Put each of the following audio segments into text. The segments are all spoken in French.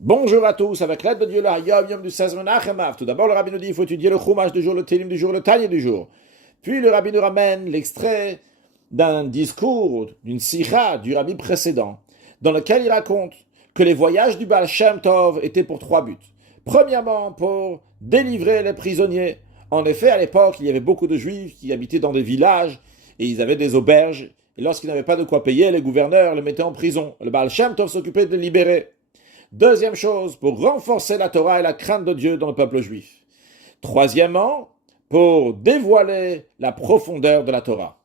Bonjour à tous, avec l'aide de Dieu, le Hayom Yom du 16 Menachem Av. Tout d'abord, le Rabbi nous dit qu'il faut étudier le Chumash du jour, le Télim du jour, le Tanya du jour. Puis le Rabbi nous ramène l'extrait d'un discours, d'une sikha du Rabbi précédent, dans lequel il raconte que les voyages du Baal Shem Tov étaient pour trois buts. Premièrement, pour délivrer les prisonniers. En effet, à l'époque, il y avait beaucoup de Juifs qui habitaient dans des villages et ils avaient des auberges. Et lorsqu'ils n'avaient pas de quoi payer, les gouverneurs les mettaient en prison. Le Baal Shem Tov s'occupait de les libérer. Deuxième chose, pour renforcer la Torah et la crainte de Dieu dans le peuple juif. Troisièmement, pour dévoiler la profondeur de la Torah.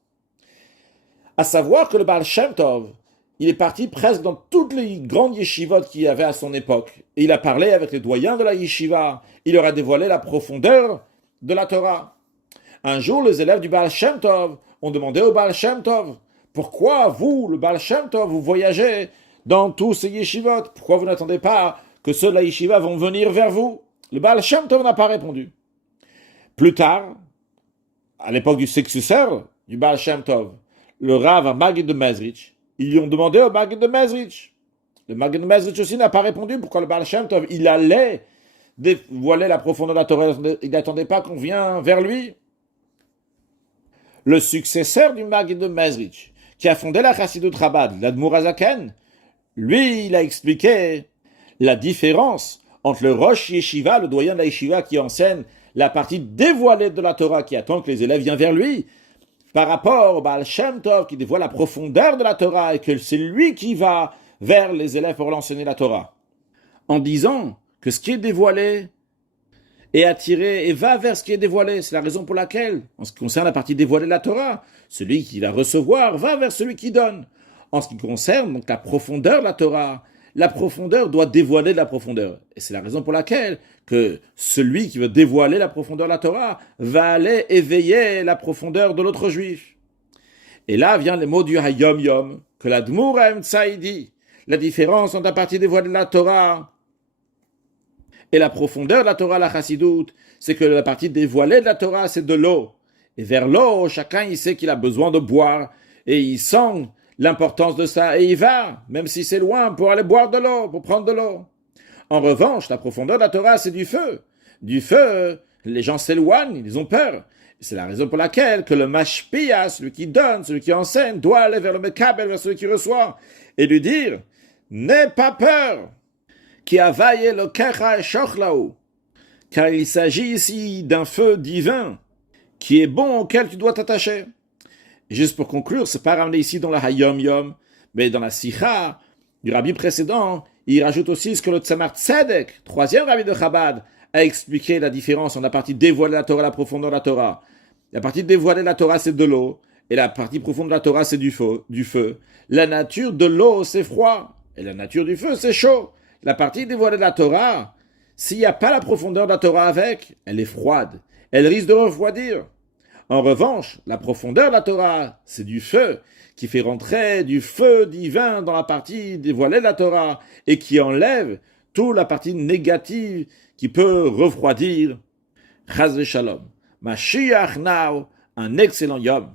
À savoir que le Baal Shem Tov, il est parti presque dans toutes les grandes yeshivot qu'il y avait à son époque. Et il a parlé avec les doyens de la yeshiva. Il leur a dévoilé la profondeur de la Torah. Un jour, les élèves du Baal Shem Tov ont demandé au Baal Shem Tov, pourquoi vous, le Baal Shem Tov, vous voyagez dans tous ces yeshivot? Pourquoi vous n'attendez pas que ceux de la yeshiva vont venir vers vous? Le Baal Shem Tov n'a pas répondu. Plus tard, à l'époque du successeur du Baal Shem Tov, le Rav Maggid de Mezrich, ils lui ont demandé au Maggid de Mezrich. Le Maggid de Mezrich aussi n'a pas répondu. Pourquoi le Baal Shem Tov, il allait dévoiler la profondeur de la Torah, il n'attendait pas qu'on vienne vers lui. Le successeur du Maggid de Mezrich, qui a fondé la Chassidut Chabad, l'Admour HaZaken, lui, il a expliqué la différence entre le Rosh Yeshiva, le doyen de la Yeshiva qui enseigne la partie dévoilée de la Torah, qui attend que les élèves viennent vers lui, par rapport au Baal Shem Tov qui dévoile la profondeur de la Torah et que c'est lui qui va vers les élèves pour leur enseigner la Torah. En disant que ce qui est dévoilé est attiré et va vers ce qui est dévoilé. C'est la raison pour laquelle, en ce qui concerne la partie dévoilée de la Torah, celui qui va recevoir va vers celui qui donne. En ce qui concerne donc la profondeur de la profondeur doit dévoiler la profondeur. Et c'est la raison pour laquelle que celui qui veut dévoiler la profondeur de la Torah va aller éveiller la profondeur de l'autre juif. Et là vient les mots du Hayom Yom, que l'Admour HaEmtsai dit. La différence entre la partie dévoilée de la Torah et la profondeur de la Torah, la Chassidut, c'est que la partie dévoilée de la Torah, c'est de l'eau. Et vers l'eau, chacun il sait qu'il a besoin de boire et il sent l'importance de ça, et il va, même si c'est loin, pour aller boire de l'eau, pour prendre de l'eau. En revanche, la profondeur de la Torah, c'est du feu. Du feu, les gens s'éloignent, ils ont peur. C'est la raison pour laquelle que le mashpia, celui qui donne, celui qui enseigne, doit aller vers le mekabel, vers celui qui reçoit, et lui dire, n'aie pas peur, qui a vaillé le kecha et shochlaou, car il s'agit ici d'un feu divin, qui est bon auquel tu dois t'attacher. Juste pour conclure, c'est pas ramené ici dans la Hayom Yom, mais dans la Sikha du Rabbi précédent, il rajoute aussi ce que le Tzemar Tzedek, troisième Rabbi de Chabad, a expliqué la différence entre la partie dévoilée de la Torah et la profondeur de la Torah. La partie dévoilée de la Torah, c'est de l'eau, et la partie profonde de la Torah, c'est du feu. La nature de l'eau, c'est froid, et la nature du feu, c'est chaud. La partie dévoilée de la Torah, s'il n'y a pas la profondeur de la Torah avec, elle est froide, elle risque de refroidir. En revanche, la profondeur de la Torah, c'est du feu, qui fait rentrer du feu divin dans la partie dévoilée de la Torah, et qui enlève toute la partie négative qui peut refroidir. Chas v'shalom. Mashiach now, un excellent yom.